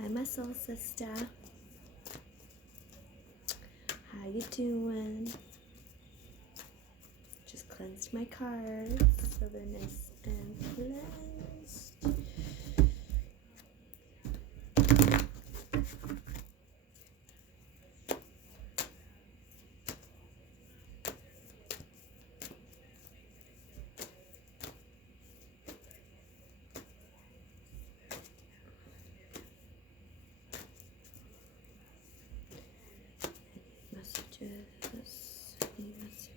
Hi, my soul sister. How you doing? Just cleansed my cards so they're nice and cleansed. Any messages?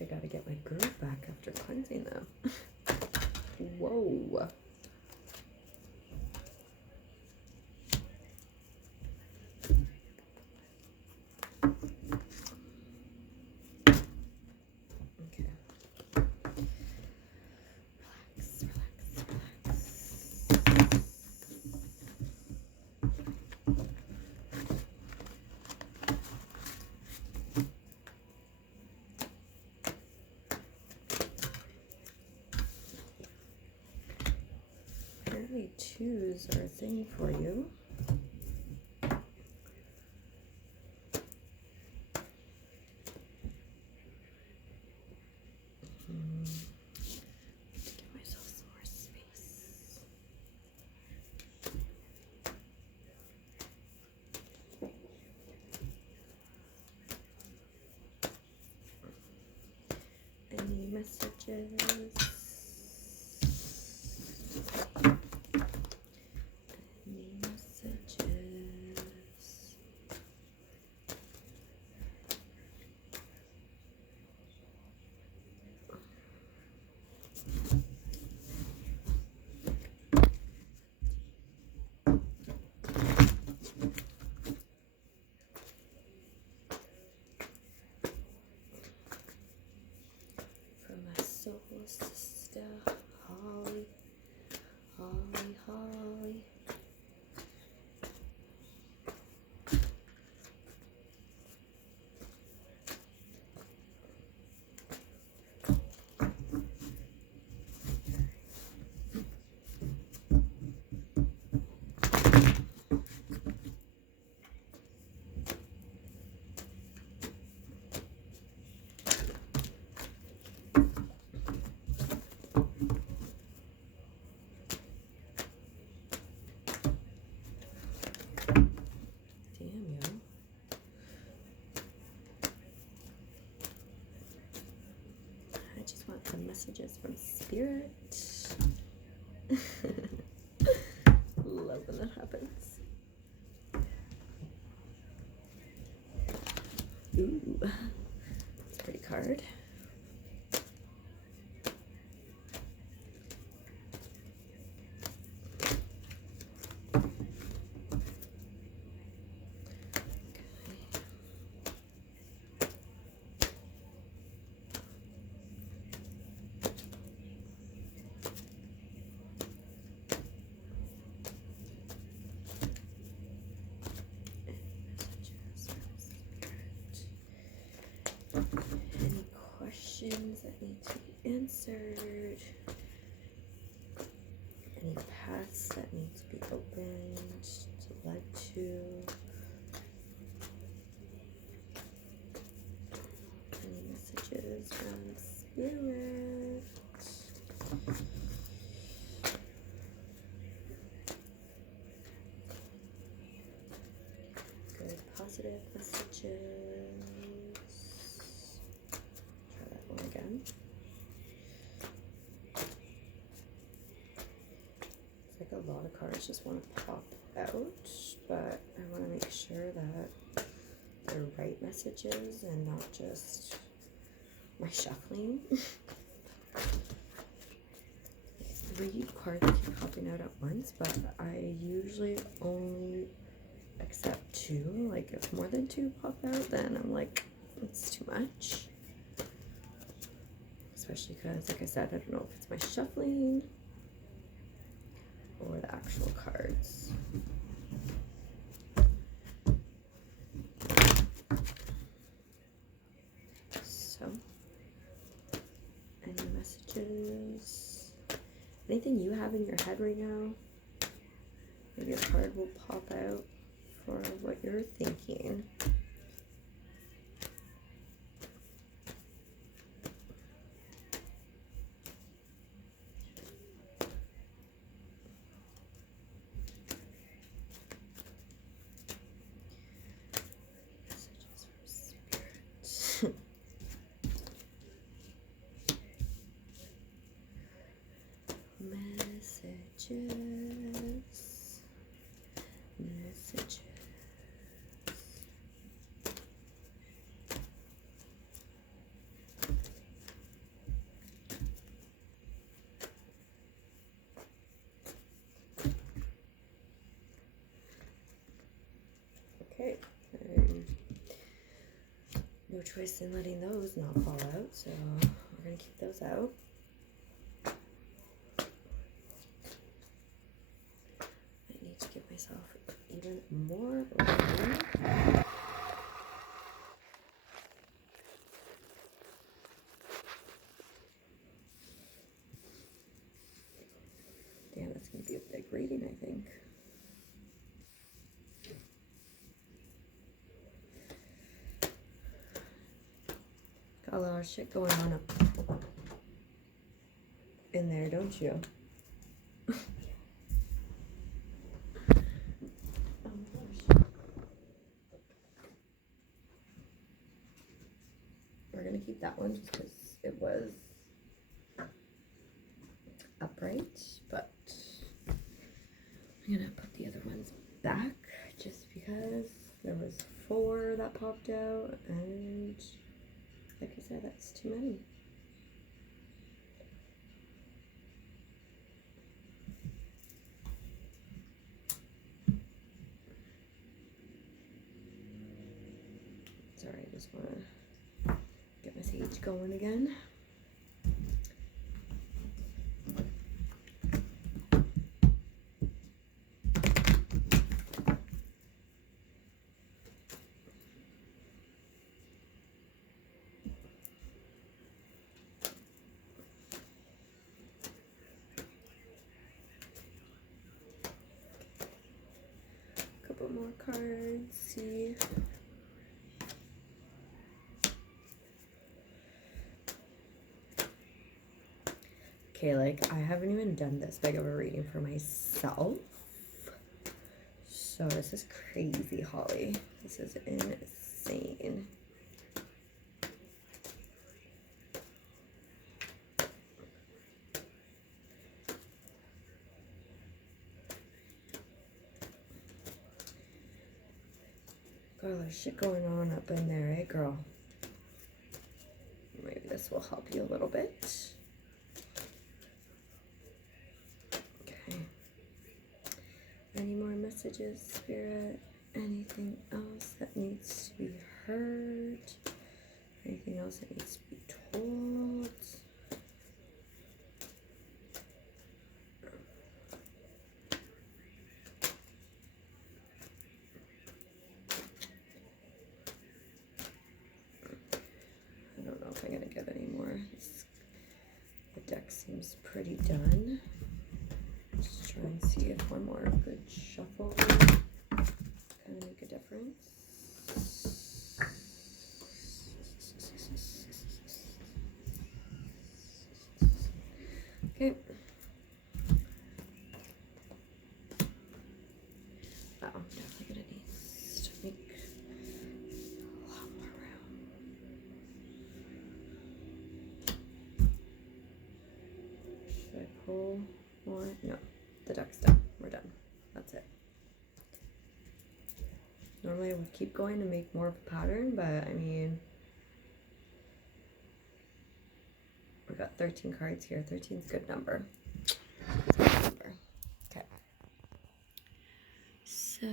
I gotta get my groove back after cleansing though. Whoa. Okay. Relax, relax, relax. Apparently twos are a thing for you. To give myself some more space. Any messages? Any messages? From my soul sister, Holly, Holly, Holly. Damn, yo. I just want some messages from Spirit. Love when that happens. Ooh, that's a pretty card. Any questions that need to be answered? Any paths that need to be opened, led to? Any messages from Spirit? Good positive messages. Try that one again. a lot of cards just want to pop out, but I want to make sure that they're right messages and not just my shuffling. 3 cards keep popping out at once, but I usually only accept 2. Like if more than 2 pop out, then I'm like, it's too much. Especially because, like I said, I don't know if it's my shuffling or the actual cards. So, any messages? Anything you have in your head right now? Maybe a card will pop out for what you're thinking. Messages. Okay. No choice in letting those not fall out, so we're gonna keep those out. I need to give myself even more room. Damn, that's gonna be a big reading, I think. Got a lot of shit going on up in there, don't you? We're gonna keep that one just because it was upright, but I'm gonna put the other ones back just because there was 4 that popped out, and like I said, that's too many. Sorry, I just want to get my sage going again. Couple more cards, see. Okay, like, I haven't even done this big of a reading for myself. So this is crazy, Holly. This is insane. Got a lot of shit going on up in there, eh, girl? Maybe this will help you a little bit. Okay. Any more messages, Spirit? Anything else that needs to be heard? Anything else that needs to be told? I don't know if I'm going to get any more. The deck seems pretty done. Just try and see if one more good shuffle kind of make a difference. Okay. Oh, I'm definitely gonna need to make a lot more room. Should I pull more? No, the deck's done. Normally I would keep going to make more of a pattern, but I mean, we got 13 cards here. 13 is a good number. It's a good number. Okay. So,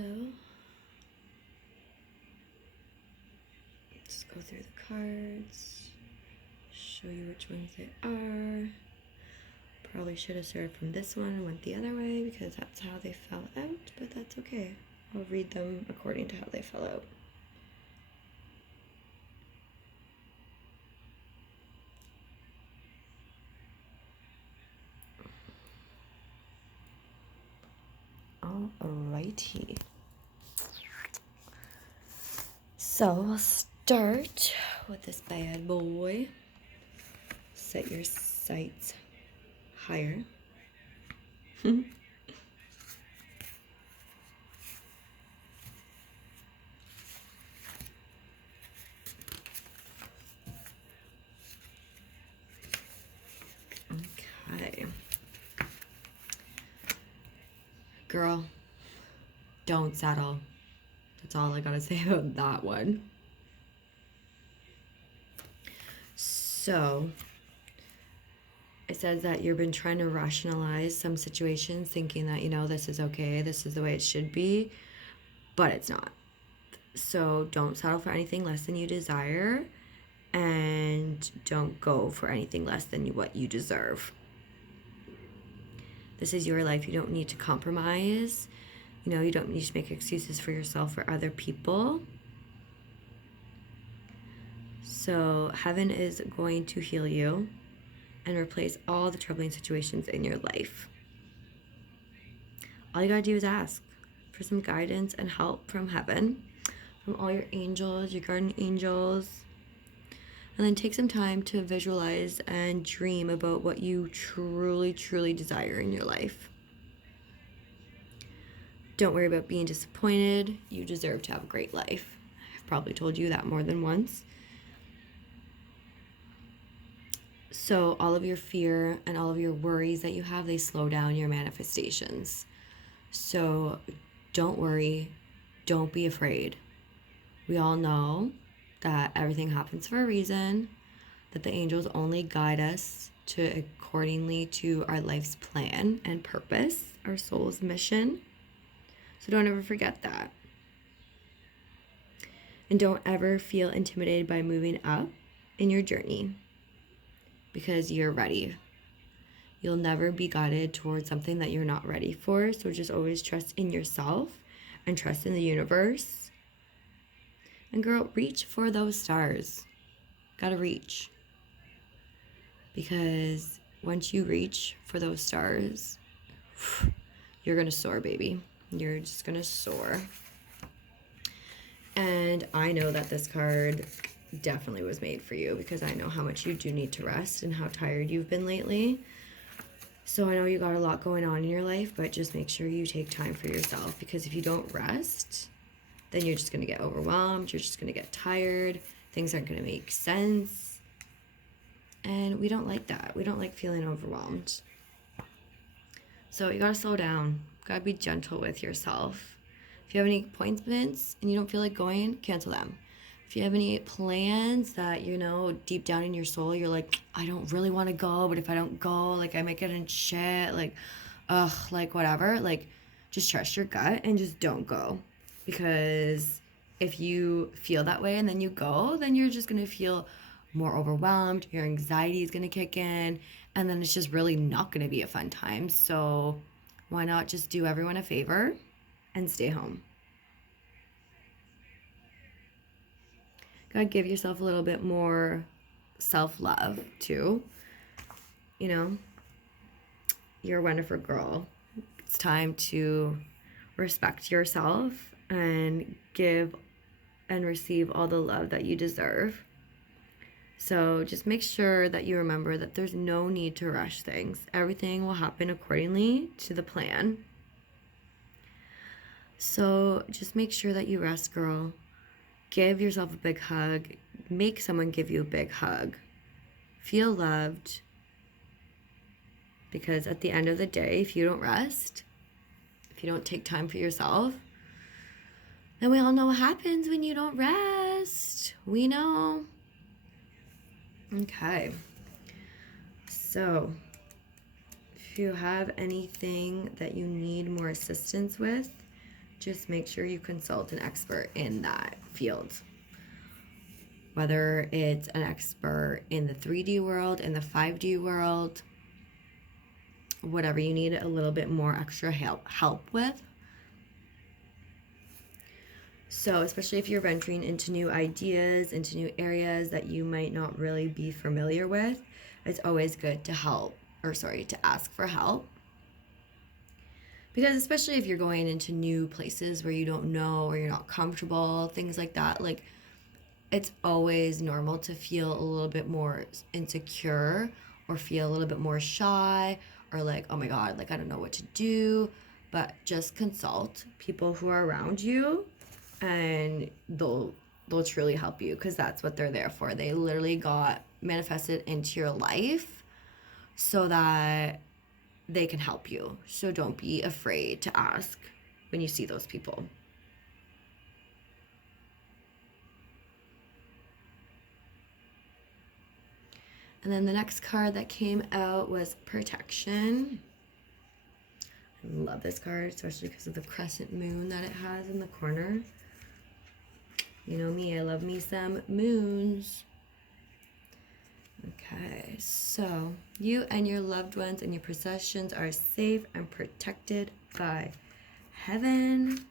let's go through the cards, show you which ones they are. Probably should have started from this one and went the other way because that's how they fell out, but that's okay. I'll read them according to how they fell out. Alrighty. So we'll start with this bad boy. Set your sights higher. Okay. Girl, don't settle. That's all I gotta say about that one. So, it says that you've been trying to rationalize some situations, thinking that, you know, this is okay, this is the way it should be, but it's not. So don't settle for anything less than you desire, and don't go for anything less than what you deserve. This is your life. You don't need to compromise. You know, you don't need to make excuses for yourself or other people. So heaven is going to heal you and replace all the troubling situations in your life. All you gotta do is ask for some guidance and help from heaven, from all your angels, your guardian angels. And then take some time to visualize and dream about what you truly, truly desire in your life. Don't worry about being disappointed. You deserve to have a great life. I've probably told you that more than once. So all of your fear and all of your worries that you have, they slow down your manifestations. So don't worry. Don't be afraid. We all know that everything happens for a reason, that the angels only guide us to accordingly to our life's plan and purpose, our soul's mission. So don't ever forget that. And don't ever feel intimidated by moving up in your journey, because you're ready. You'll never be guided towards something that you're not ready for. So just always trust in yourself and trust in the universe. And girl, reach for those stars. Gotta reach. Because once you reach for those stars, you're gonna soar, baby. You're just gonna soar. And I know that this card definitely was made for you, because I know how much you do need to rest and how tired you've been lately. So I know you got a lot going on in your life, but just make sure you take time for yourself, because if you don't rest, then you're just going to get overwhelmed. You're just going to get tired. Things aren't going to make sense. And we don't like that. We don't like feeling overwhelmed. So you got to slow down. Got to be gentle with yourself. If you have any appointments and you don't feel like going, cancel them. If you have any plans that, you know, deep down in your soul, you're like, I don't really want to go, but if I don't go, like, I might get in shit, like, like, whatever. Like, just trust your gut and just don't go. Because if you feel that way and then you go, then you're just going to feel more overwhelmed. Your anxiety is going to kick in. And then it's just really not going to be a fun time. So why not just do everyone a favor and stay home? Gotta give yourself a little bit more self-love too. You know, you're a wonderful girl. It's time to respect yourself and give and receive all the love that you deserve. So just make sure that you remember that there's no need to rush things. Everything will happen accordingly to the plan. So just make sure that you rest, girl. Give yourself a big hug. Make someone give you a big hug. Feel loved. Because at the end of the day, if you don't rest, if you don't take time for yourself, And we all know what happens when you don't rest. We know. Okay. So, if you have anything that you need more assistance with, just make sure you consult an expert in that field. Whether it's an expert in the 3D world, in the 5D world, whatever you need a little bit more extra help with. So, especially if you're venturing into new ideas, into new areas that you might not really be familiar with, it's always good to ask for help. Because especially if you're going into new places where you don't know or you're not comfortable, things like that, like it's always normal to feel a little bit more insecure or feel a little bit more shy or like, oh my God, like I don't know what to do. But just consult people who are around you and they'll truly help you, because that's what they're there for. They literally got manifested into your life so that they can help you. So don't be afraid to ask when you see those people. And then the next card that came out was Protection. I love this card, especially because of the crescent moon that it has in the corner. You know me, I love me some moons. Okay, so you and your loved ones and your possessions are safe and protected by heaven.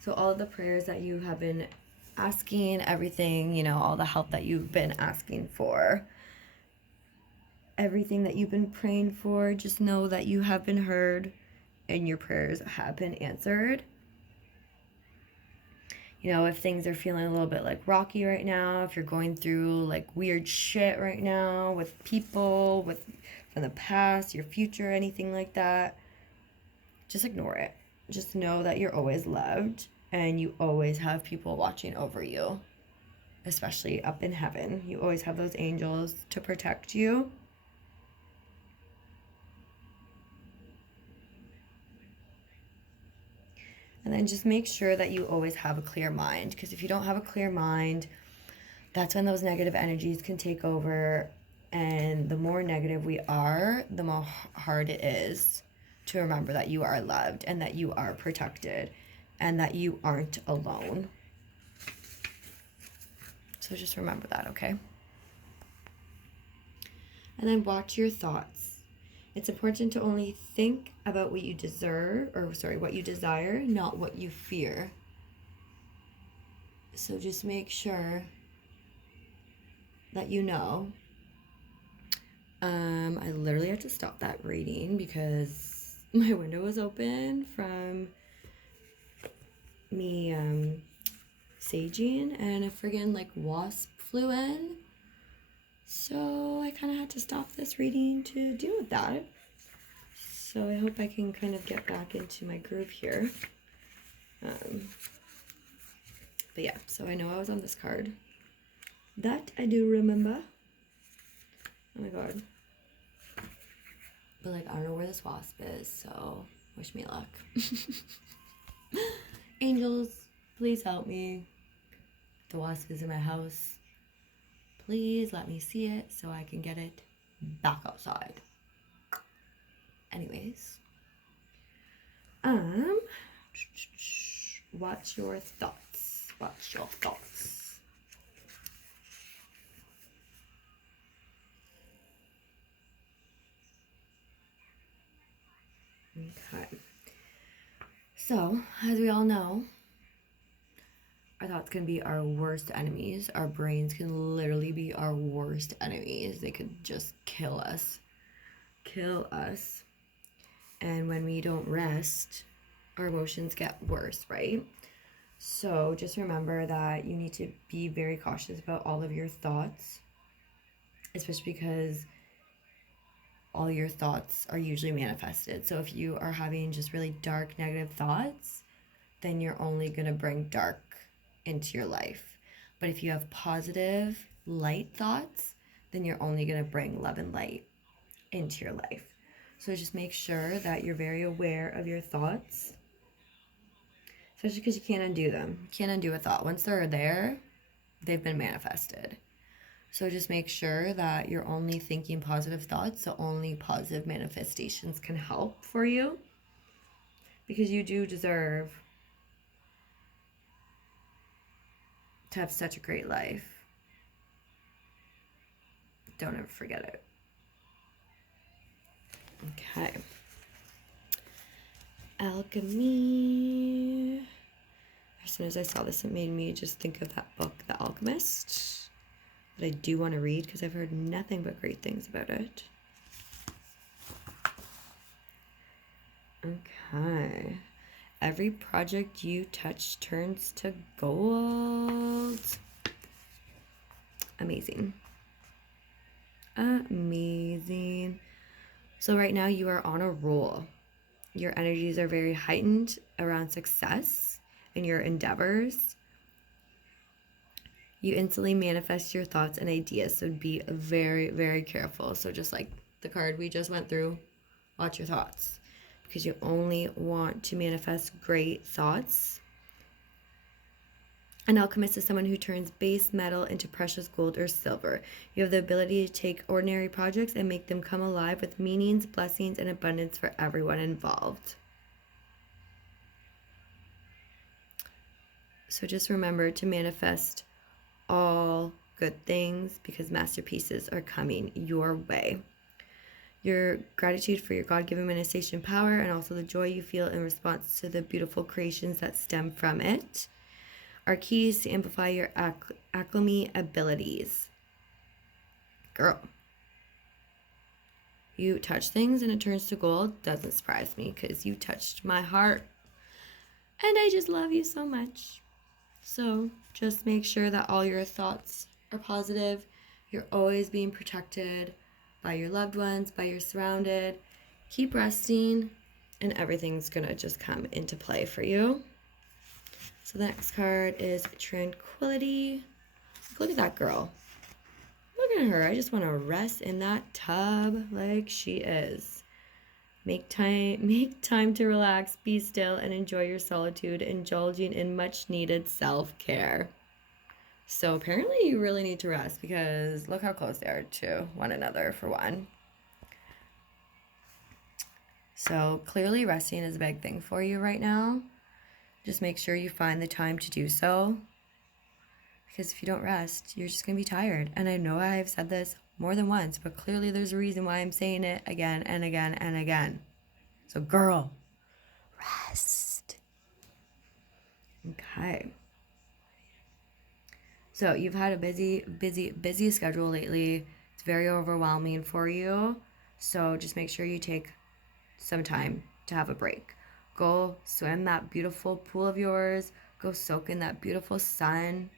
So all of the prayers that you have been asking, everything, you know, all the help that you've been asking for, everything that you've been praying for, just know that you have been heard and your prayers have been answered. You know, if things are feeling a little bit like rocky right now, if you're going through like weird shit right now with people, with from the past, your future, anything like that, just ignore it. Just know that you're always loved and you always have people watching over you, especially up in heaven. You always have those angels to protect you. And then just make sure that you always have a clear mind, because if you don't have a clear mind, that's when those negative energies can take over. And the more negative we are, the more hard it is to remember that you are loved and that you are protected and that you aren't alone. So just remember that, okay? And then watch your thoughts. It's important to only think about what you what you desire, not what you fear. So just make sure that you know. I literally had to stop that reading because my window was open from me saging, and a friggin' like wasp flew in. So I kind of had to stop this reading to deal with that. So I hope I can kind of get back into my groove here. But yeah, so I know I was on this card. That I do remember. Oh my God. But like, I don't know where this wasp is, so wish me luck. Angels, please help me. The wasp is in my house. Please let me see it so I can get it back outside. Anyways. What's your thoughts? What's your thoughts? Okay. So, as we all know, our thoughts can be our worst enemies. Our brains can literally be our worst enemies. They could just kill us. Kill us. And when we don't rest, our emotions get worse, right? So just remember that you need to be very cautious about all of your thoughts, especially because all your thoughts are usually manifested. So if you are having just really dark, negative thoughts, then you're only going to bring dark into your life. But if you have positive, light thoughts, then you're only going to bring love and light into your life. So just make sure that you're very aware of your thoughts, especially because you can't undo them. You can't undo a thought. Once they're there, they've been manifested. So just make sure that you're only thinking positive thoughts, so only positive manifestations can help for you, because you do deserve to have such a great life. Don't ever forget it. Okay. Alchemy. As soon as I saw this, it made me just think of that book, The Alchemist, that I do want to read because I've heard nothing but great things about it. Okay. Every project you touch turns to gold. Amazing. Amazing. So right now you are on a roll. Your energies are very heightened around success in your endeavors. You instantly manifest your thoughts and ideas, so be very, very careful. So just like the card we just went through, watch your thoughts, because you only want to manifest great thoughts. An alchemist is someone who turns base metal into precious gold or silver. You have the ability to take ordinary projects and make them come alive with meanings, blessings, and abundance for everyone involved. So just remember to manifest all good things, because masterpieces are coming your way. Your gratitude for your God-given manifestation power, and also the joy you feel in response to the beautiful creations that stem from it, are keys to amplify your alchemy abilities. Girl, you touch things and it turns to gold. Doesn't surprise me, because you touched my heart and I just love you so much. So just make sure that all your thoughts are positive. You're always being protected by your loved ones, by your surrounded. Keep resting and everything's gonna just come into play for you. So the next card is Tranquility. Look at that girl. Look at her. I just want to rest in that tub like she is. Make time to relax, be still, and enjoy your solitude, indulging in much needed self-care. So apparently you really need to rest, because look how close they are to one another, for one. So clearly resting is a big thing for you right now. Just make sure you find the time to do so, because if you don't rest, you're just going to be tired. And I know I've said this more than once, but clearly there's a reason why I'm saying it again and again and again. So girl, rest. Okay. So you've had a busy schedule lately. It's very overwhelming for you. So just make sure you take some time to have a break. Go swim that beautiful pool of yours. Go soak in that beautiful sun.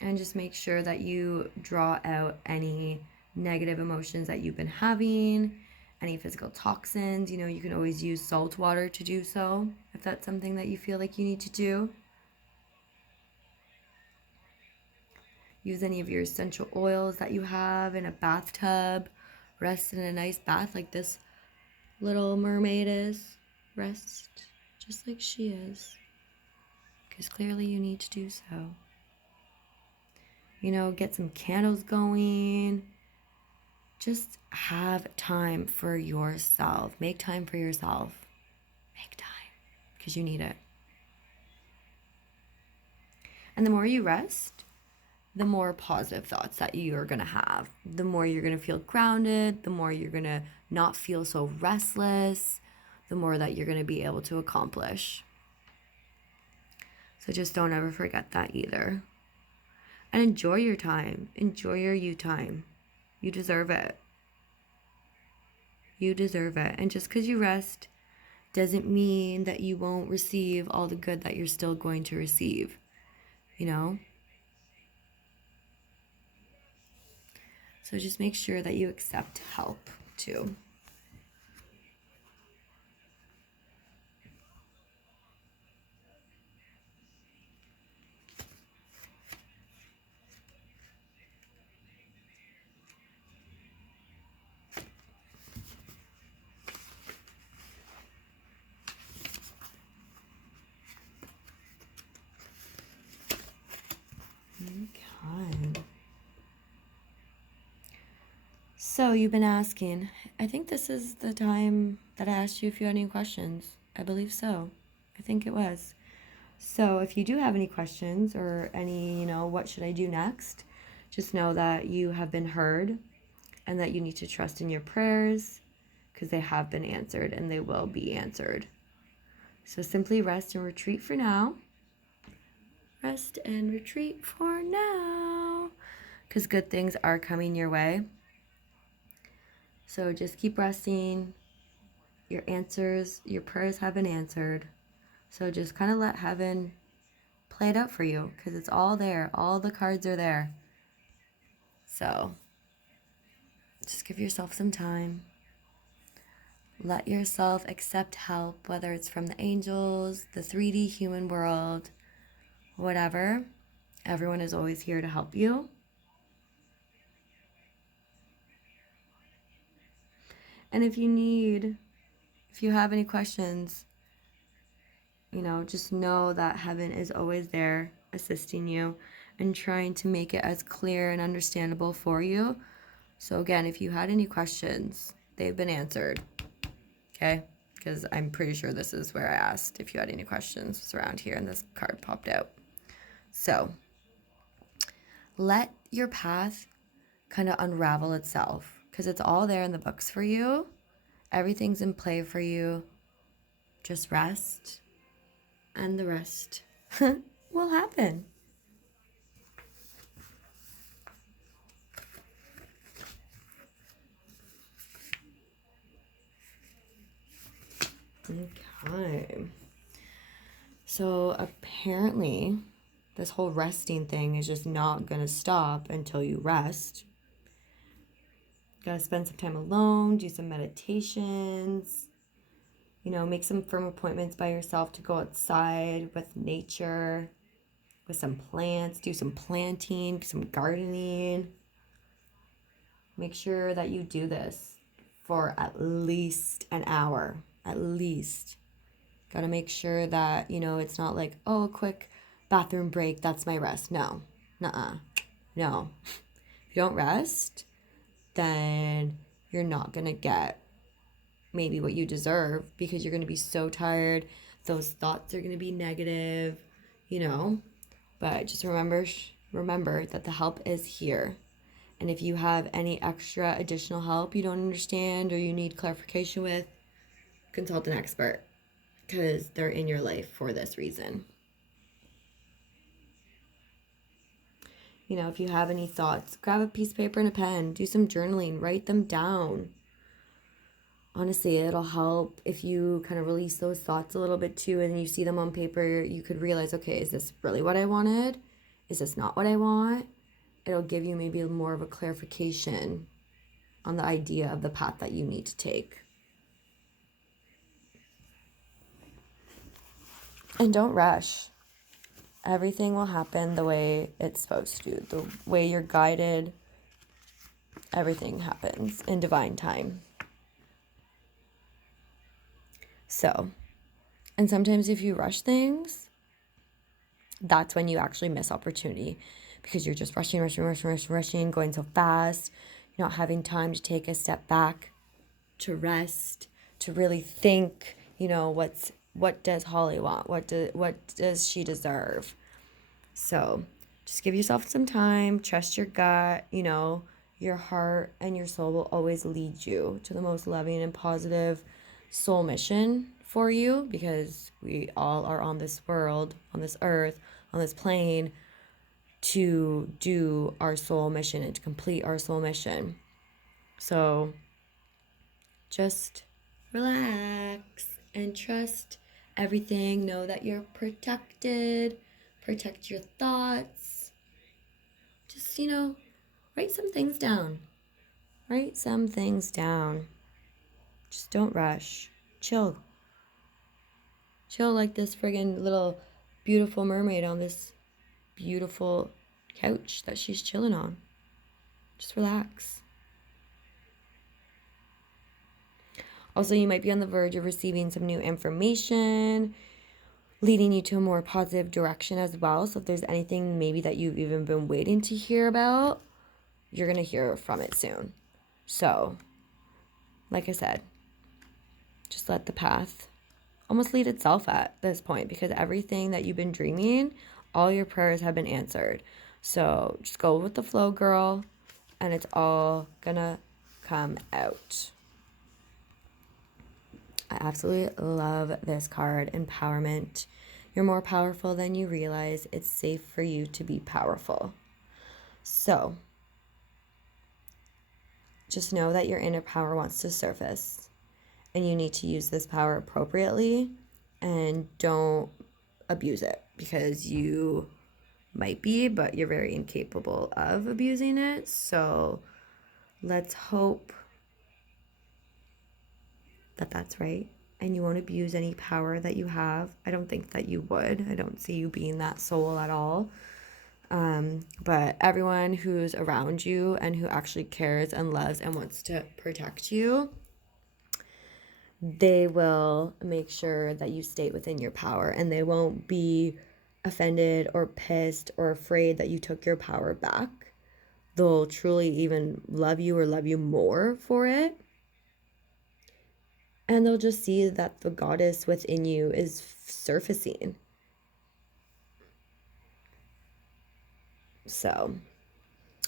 And just make sure that you draw out any negative emotions that you've been having, any physical toxins. You know, you can always use salt water to do so, if that's something that you feel like you need to do. Use any of your essential oils that you have in a bathtub. Rest in a nice bath like this little mermaid is. Rest just like she is, because clearly you need to do so. You know, get some candles going. Just have time for yourself. Make time for yourself. Make time, because you need it. And the more you rest, the more positive thoughts that you're going to have. The more you're going to feel grounded. The more you're going to not feel so restless. The more that you're going to be able to accomplish. So just don't ever forget that either. And enjoy your time. Enjoy your you time. You deserve it. You deserve it. And just because you rest doesn't mean that you won't receive all the good that you're still going to receive. You know? So just make sure that you accept help too. So you've been asking. I think this is the time that I asked you if you had any questions. I believe so. I think it was. So if you do have any questions or any, what should I do next? Just know that you have been heard and that you need to trust in your prayers because they have been answered and they will be answered. So simply rest and retreat for now. Rest and retreat for now because good things are coming your way. So just keep resting. Your prayers have been answered. So just kind of let heaven play it out for you because it's all there. All the cards are there. So just give yourself some time. Let yourself accept help, whether it's from the angels, the 3D human world, whatever. Everyone is always here to help you. And if you have any questions, just know that heaven is always there assisting you and trying to make it as clear and understandable for you. So again, if you had any questions, they've been answered. Okay? Because I'm pretty sure this is where I asked if you had any questions. It's around here and this card popped out. So let your path kind of unravel itself because it's all there in the books for you. Everything's in play for you. Just rest and the rest will happen. Okay. So apparently this whole resting thing is just not going to stop until you rest. Got to spend some time alone, do some meditations, make some firm appointments by yourself to go outside with nature, with some plants, do some planting, some gardening. Make sure that you do this for at least an hour, at least. Got to make sure that, it's not like, oh, a quick bathroom break, that's my rest. No, no. If you don't rest, then you're not going to get maybe what you deserve because you're going to be so tired. Those thoughts are going to be negative, But just remember that the help is here. And if you have any extra additional help you don't understand or you need clarification with, consult an expert because they're in your life for this reason. If you have any thoughts, grab a piece of paper and a pen, do some journaling, write them down. Honestly, it'll help if you kind of release those thoughts a little bit too and you see them on paper. You could realize, okay, is this really what I wanted? Is this not what I want? It'll give you maybe more of a clarification on the idea of the path that you need to take. And don't rush. Everything will happen the way it's supposed to. The way you're guided, everything happens in divine time. So, and sometimes if you rush things, that's when you actually miss opportunity because you're just rushing, going so fast. You're not having time to take a step back, to rest, to really think, what does Holly want? What does she deserve? So just give yourself some time, trust your gut, your heart and your soul will always lead you to the most loving and positive soul mission for you because we all are on this world, on this earth, on this plane to do our soul mission and to complete our soul mission. So just relax and trust everything. Know that you're protected. Protect your thoughts. Just, write some things down. Just don't rush. Chill like this friggin' little beautiful mermaid on this beautiful couch that she's chilling on. Just relax. Also, you might be on the verge of receiving some new information, leading you to a more positive direction as well. So if there's anything maybe that you've even been waiting to hear about, you're going to hear from it soon. So, like I said, just let the path almost lead itself at this point, because everything that you've been dreaming, all your prayers have been answered. So just go with the flow, girl, and it's all gonna come out. I absolutely love this card, Empowerment. You're more powerful than you realize. It's safe for you to be powerful. So just know that your inner power wants to surface, and you need to use this power appropriately, and don't abuse it, because you might be, but you're very incapable of abusing it. So let's hope that that's right, and you won't abuse any power that you have. I don't think that you would. I don't see you being that soul at all. But everyone who's around you and who actually cares and loves and wants to protect you, they will make sure that you stay within your power, and they won't be offended or pissed or afraid that you took your power back. They'll truly even love you or love you more for it. And they'll just see that the goddess within you is surfacing. So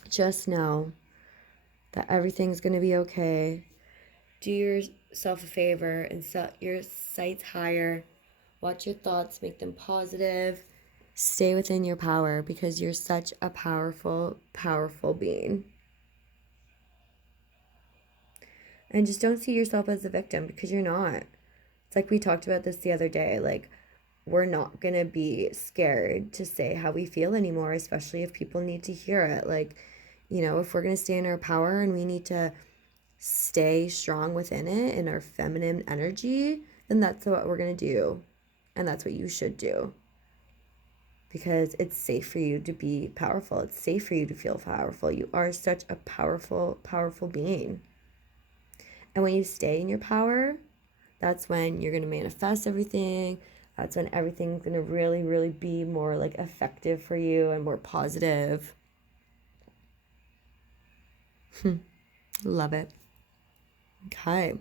just know that everything's going to be okay. Do yourself a favor and set your sights higher. Watch your thoughts, make them positive. Stay within your power, because you're such a powerful, powerful being. And just don't see yourself as a victim, because you're not. It's like we talked about this the other day. Like, we're not going to be scared to say how we feel anymore, especially if people need to hear it. Like, you know, if we're going to stay in our power and we need to stay strong within it, in our feminine energy, then that's what we're going to do. And that's what you should do. Because it's safe for you to be powerful. It's safe for you to feel powerful. You are such a powerful, powerful being. And when you stay in your power, that's when you're going to manifest everything. That's when everything's going to really, really be more like effective for you and more positive. Love it. Okay.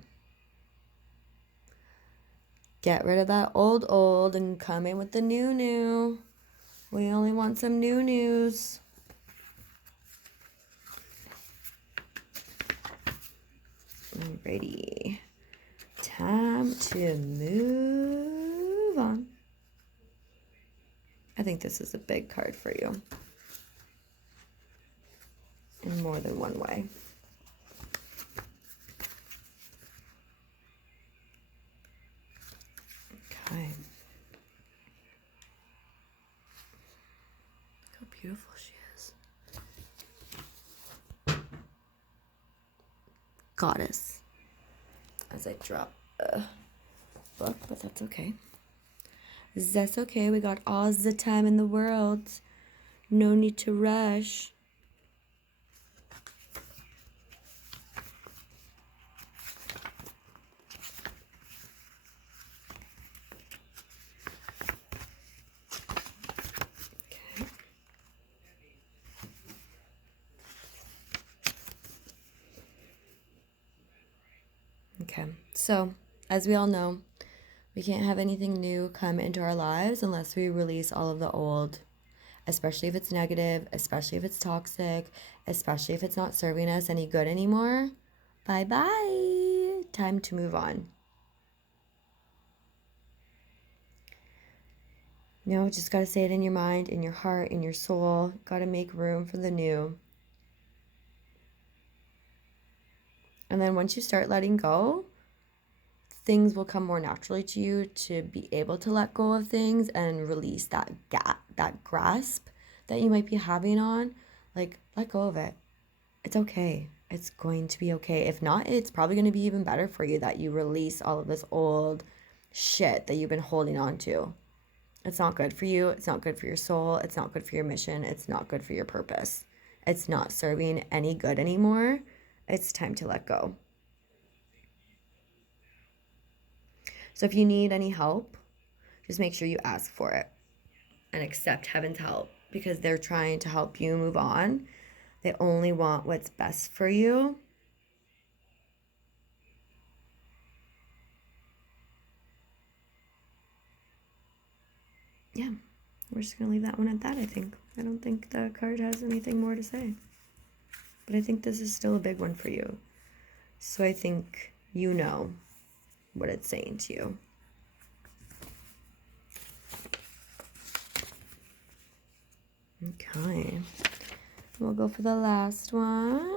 Get rid of that old and come in with the new. We only want some new news. Alrighty. Time to move on. I think this is a big card for you in more than one way. Okay. Look how beautiful she is. Goddess. As I drop the book, but that's okay. That's okay. We got all the time in the world. No need to rush. Okay, so as we all know, we can't have anything new come into our lives unless we release all of the old, especially if it's negative, especially if it's toxic, especially if it's not serving us any good anymore. Bye-bye. Time to move on. No, just got to say it in your mind, in your heart, in your soul. Got to make room for the new. And then once you start letting go, things will come more naturally to you to be able to let go of things and release that grasp that you might be having on. Like, let go of it. It's okay. It's going to be okay. If not, it's probably going to be even better for you that you release all of this old shit that you've been holding on to. It's not good for you. It's not good for your soul. It's not good for your mission. It's not good for your purpose. It's not serving any good anymore. It's time to let go. So if you need any help, just make sure you ask for it and accept heaven's help, because they're trying to help you move on. They only want what's best for you. yeah, we're just going to leave that one at that, I think. I don't think the card has anything more to say. But I think this is still a big one for you. So I think you know what it's saying to you. Okay. We'll go for the last one.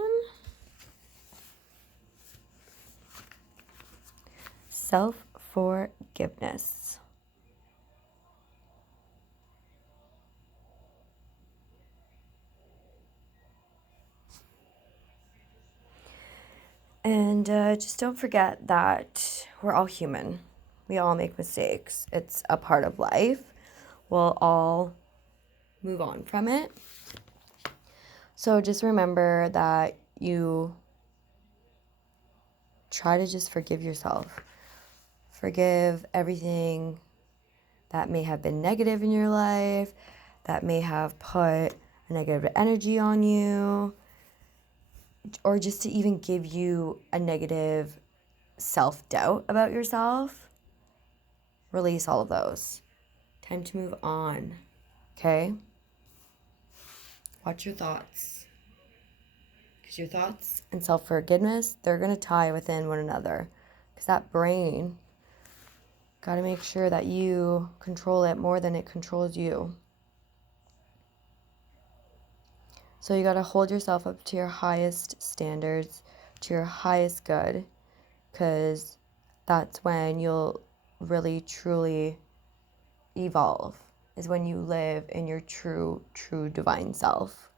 Self-forgiveness. And just don't forget that we're all human. We all make mistakes. It's a part of life. We'll all move on from it. So just remember that you try to just forgive yourself. Forgive everything that may have been negative in your life, that may have put a negative energy on you, or just to even give you a negative self-doubt about yourself. Release all of those. Time to move on. Okay? Watch your thoughts. Because your thoughts and self-forgiveness, they're going to tie within one another. Because that brain, got to make sure that you control it more than it controls you. So you got to hold yourself up to your highest standards, to your highest good, because that's when you'll really, truly evolve, is when you live in your true divine self.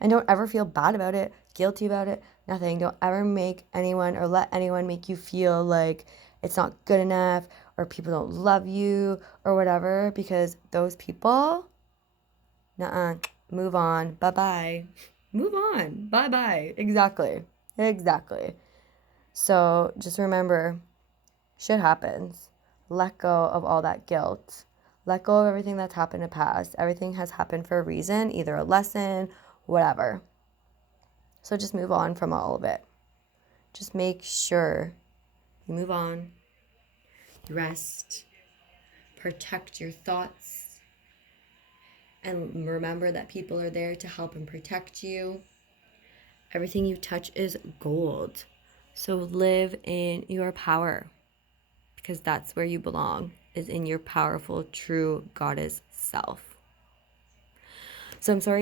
And don't ever feel bad about it, guilty about it, nothing. Don't ever make anyone or let anyone make you feel like it's not good enough or people don't love you or whatever, because those people, nuh-uh, move on, bye-bye. Move on, bye-bye. Exactly. So just remember, shit happens. Let go of all that guilt. Let go of everything that's happened in the past. Everything has happened for a reason, either a lesson, whatever. So just move on from all of it. Just make sure you move on, you rest, protect your thoughts, and remember that people are there to help and protect you. Everything you touch is gold. So live in your power, because that's where you belong, is in your powerful, true goddess self. So I'm sorry